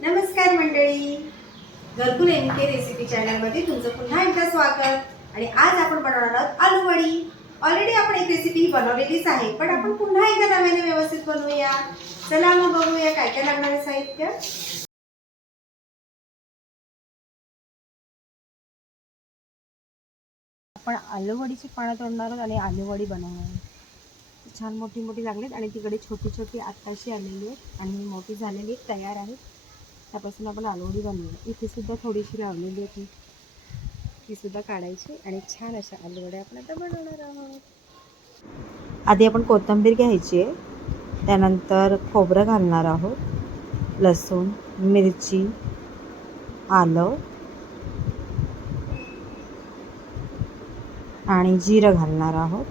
नमस्कार मंडळी, घरकुल MK रेसिपी चॅनलमध्ये तुमचं पुन्हा एकदा स्वागत। आणि आज आपण बनवणार आहोत आलू वडी। ऑलरेडी आपण एक रेसिपी बनवलेलीच आहे, पण आपण पुन्हा एकदा नव्याने व्यवस्थित बनवूया। चला मग बघूया काय काय लागणार आहे साहित्य। आपण आलू वडीची पानं तोडणार आहोत आणि आलू वडी बनवणार आहोत। छान मोठी मोठी लागलीत आणि तिकडे छोटी छोटी आत्ताशी आलेली आहेत आणि मोठी झालेली तयार आहेत। त्यापासून आपण आलूवडी बनवूया। इथे सुद्धा थोडीशी लावलेली आहे, ती सुद्धा काढायची आणि छान अशा आलूवड्या आपण आता बनवणार आहोत। आधी आपण कोथिंबीर घ्यायची आहे, त्यानंतर खोबरं घालणार आहोत, लसूण, मिरची, आलं आणि जिरं घालणार आहोत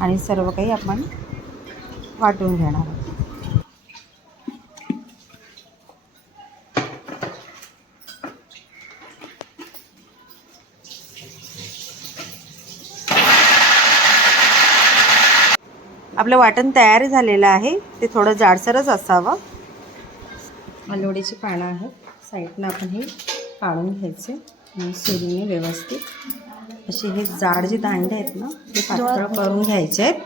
आणि सर्व काही आपण वाटून घेणार आहोत। आपलं वाटण तयार झालेलं आहे, ते थोडं जाडसरच असावं। आलूवडीची पानं आहेत, साईडनं आपण हे काढून घ्यायचे आणि सुरीने व्यवस्थित असे हे जाड जे दांडे आहेत ना, ते पातळ करून घ्यायचे आहेत।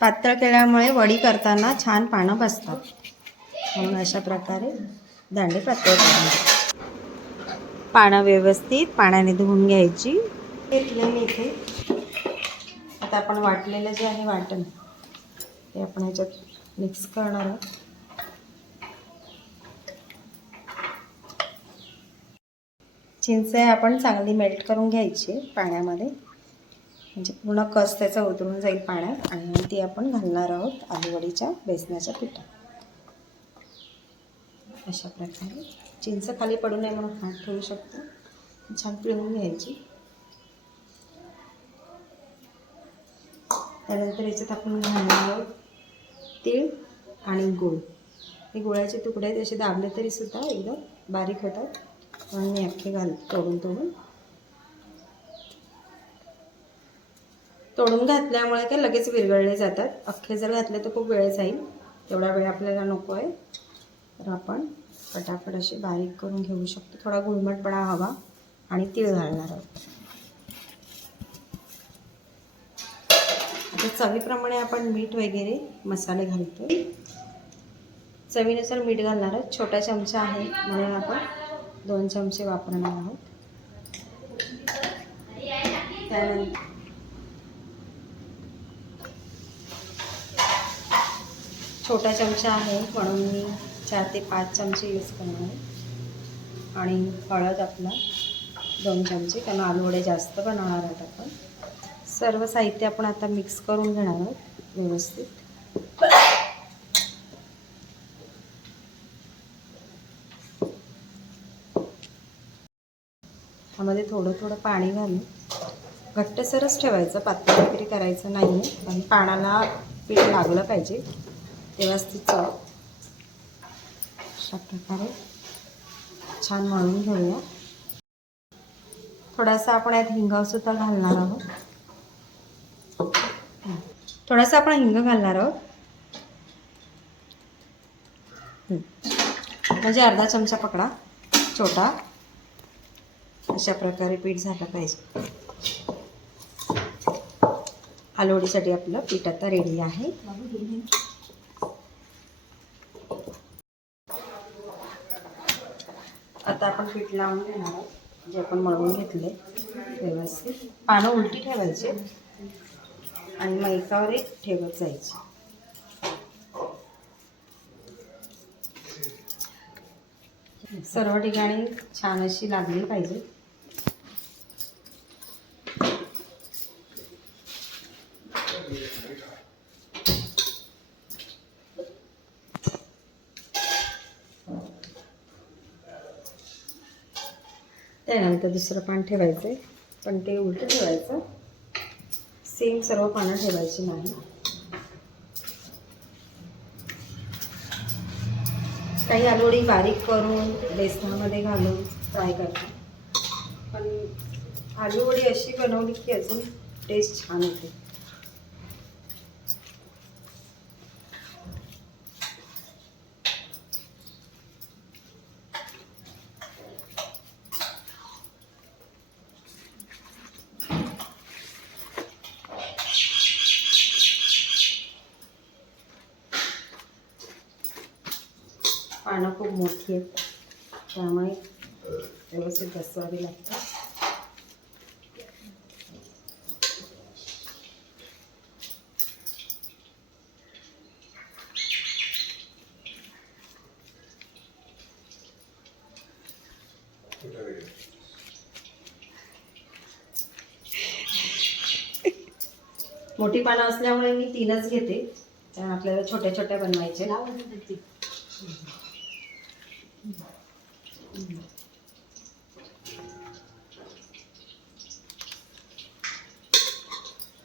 पातळ केल्यामुळे वडी करताना छान पानं बसतात, म्हणून अशा प्रकारे दांडे पातळ करून पानं व्यवस्थित पाण्याने धुवून घ्यायची। घेतले मी इथे। आता आपण वाटलेलं जे आहे वाटण ते आपण ह्याच्यात मिक्स करणार आहोत। चिंच आपण चांगली मेल्ट करून घ्यायची पाण्यामध्ये, म्हणजे पूर्ण कस त्याचा उतरून जाईल पाण्यात, आणि ती आपण घालणार आहोत आलूवडीच्या बेसनाच्या पिठात। अशा प्रकारे चिंच खाली पडू नये म्हणून हात ठेवू शकतो, छान पिळून घ्यायची। त्यानंतर याच्यात आपण घालणार आहोत तीळ आणि गूळ। हे गुळाचे तुकडे आहेत, असे दाबले तरी सुद्धा एकदम बारीक होतात, म्हणून मी अख्खे तोडून घातल्यामुळे काय लगेच विरघळले जातात। अख्खे जर घातले तर खूप वेळ जाईल, तेवढा वेळ आपल्याला नको आहे, तर आपण फटाफट असे बारीक करून घेऊ शकतो। थोडा गुळमटपणा हवा आणि तीळ घालणार आहोत। आता चवीप्रमाणे आपण मीठ वगैरे मसाले घालतो। चवीनुसार मीठ घालणार आहोत, छोटा चमचा आहे म्हणून आपण 2 चमचे वापरणार आहोत। त्यानंतर छोटा चमचा आहे म्हणून मी 4 ते 5 चमचे यूज करणार आहे। आणि हळद आपला 2 चमचे, कारण आलूवडे जास्त बनवणार आहोत आपण। सर्व साहित्य आपण आता मिक्स करून घेणार आहोत व्यवस्थित। त्यामध्ये थोडं थोडं पाणी घालून घट्टसरच ठेवायचं, पातळ वगैरे करायचं नाही आहे, पण पाण्याला पीठ लागलं पाहिजे तेव्हाच ती चव। अशा प्रकारे छान मळून घेऊया। थोडासा आपण यात हिंगसुद्धा घालणार आहोत, थोडासा आपण हिंग घालणार आहोत, म्हणजे अर्धा चमचा पकडा छोटा। अशा प्रकारे पीठ झालं पाहिजे। आलूवडीसाठी आपलं पीठ आता रेडी आहे। आता आपण पीठ लावून घेणार आहोत, जे आपण मळून घेतले व्यवस्थित। पानं उलटी ठेवायचे आणि मग एकावर एक ठेवत जायचे। सर्व ठिकाणी छान अशी लागली पाहिजे। त्यानंतर दुसरं पान ठेवायचं, पण ते उलटं ठेवायचं, सेम सर्व पानं ठेवायची नाही। काही आलूवडी बारीक करून बेसनामध्ये घालून फ्राय करतात, पण आलूवडी अशी बनवली की अजून टेस्ट छान होते। पानं खूप मोठी आहेत, त्यामुळे व्यवस्थित बसवावी लागतात. मोठी पानं असल्यामुळे मी 3च घेते, कारण आपल्याला छोट्या छोट्या बनवायचे.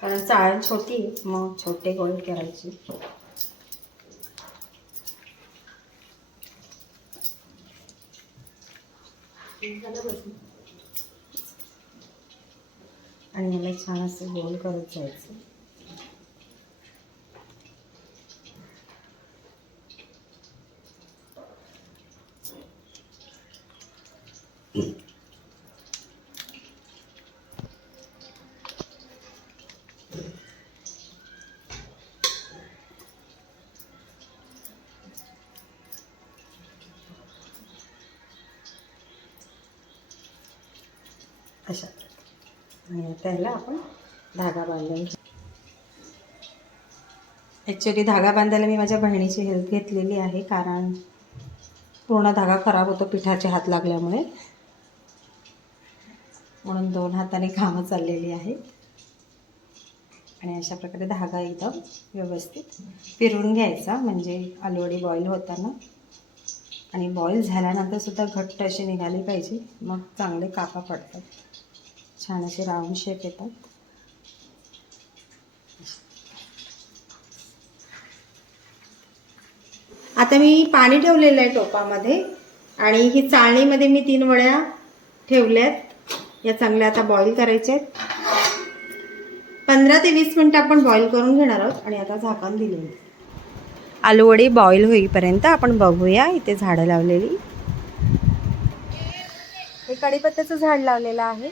कारण चाळ छोटी, मग छोटे गोळे करायचे. आणि याला छान असं गोल करत जायचं. अशा आणि त्याला आपण धागा बांधून घेऊ. ॲक्च्युली धागा बांधायला मी माझ्या बहिणीची हेल्प घेतलेली आहे, कारण पूर्ण धागा खराब होतो पिठाचे हात लागल्यामुळे, म्हणून 2 हाताने कामं चाललेली आहे. आणि अशा प्रकारे धागा एकदम व्यवस्थित फिरवून घ्यायचा, म्हणजे आलूवडी बॉईल होताना आणि बॉईल झाल्यानंतर सुद्धा घट्ट अशी निघाली पाहिजे, मग चांगले कापा पडतात, छान असे राऊंड शेप येतात. आता मी पाणी ठेवलेलं आहे टोपामध्ये आणि ही चाळणीमध्ये मी 3 वड्या ठेवल्यात. या चांगल्या आता बॉईल करायच्या आहेत. 15 ते 20 मिनटं आपण बॉईल करून घेणार आहोत. आणि आता झाकण दिलेलं आहे. आलूवडी बॉईल होईपर्यंत आपण बघूया. इथे झाडं लावलेली, हे कढीपत्त्याचं झाड लावलेलं आहे.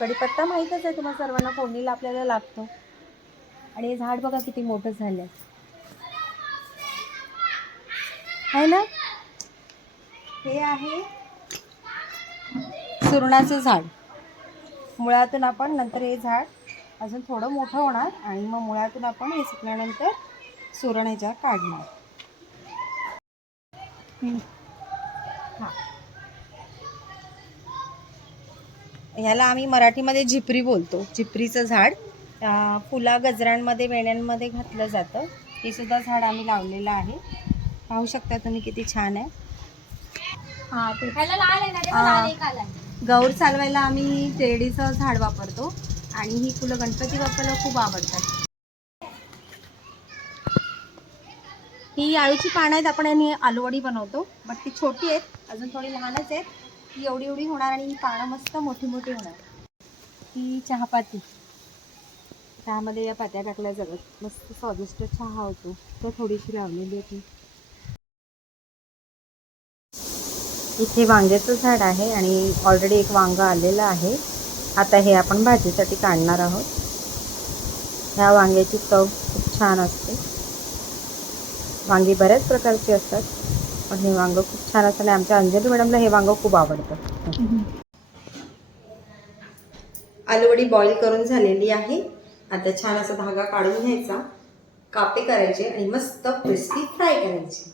कढीपत्ता माहीतच आहे तुम्हाला सर्वांना, फोडणीला आपल्याला लागतो. आणि हे झाड बघा किती मोठं झालं आहे ना. हे आहे सुरणाचं झाड. मुळातून आपण नंतर हे झाड अजून थोडं मोठं होणार आणि मग मुळातून आपण हे सुकल्यानंतर सुरण ह्याच्यावर काढणार. हां, ह्याला आम्ही मराठीमध्ये झिपरी बोलतो. झिपरीचं झाड फुला गजरांमध्ये वेण्यांमध्ये घातलं जातं. हे सुद्धा झाड आम्ही लावलेलं आहे. पाहू शकता तुम्ही किती छान आहे. गौर चालवायला आम्ही तेरडीचं झाड वापरतो आणि ही फुलं गणपती बाप्पाला खूप आवडतात. ही आळूची पानं आहेत, आपण यांनी आलूवडी बनवतो. बट ती छोटी आहेत, अजून थोडी लहानच आहेत. ही एवढी एवढी होणार आणि ही पानं मस्त मोठी मोठी होणार. ही चहापाती, त्यामध्ये या पात्या टाकल्या जातात, मस्त स्वादिष्ट चहा होतो. तर थोडीशी लावलेली होती. इथे वांग्याचं झाड आहे आणि ऑलरेडी एक वांग आलेलं आहे. आता हे आपण भाजीसाठी काढणार आहोत. ह्या वांग्याची चव खूप छान असते. वांगी बऱ्याच प्रकारची असतात, पण हे वांग खूप छान असतं आणि आमच्या अंजली मॅडमला हे वांग खूप आवडतं. आलूवडी बॉईल करून झालेली आहे. आता छान असा धागा काढून घ्यायचा, कापे करायचे आणि मस्त क्रिस्पी फ्राय करायचे.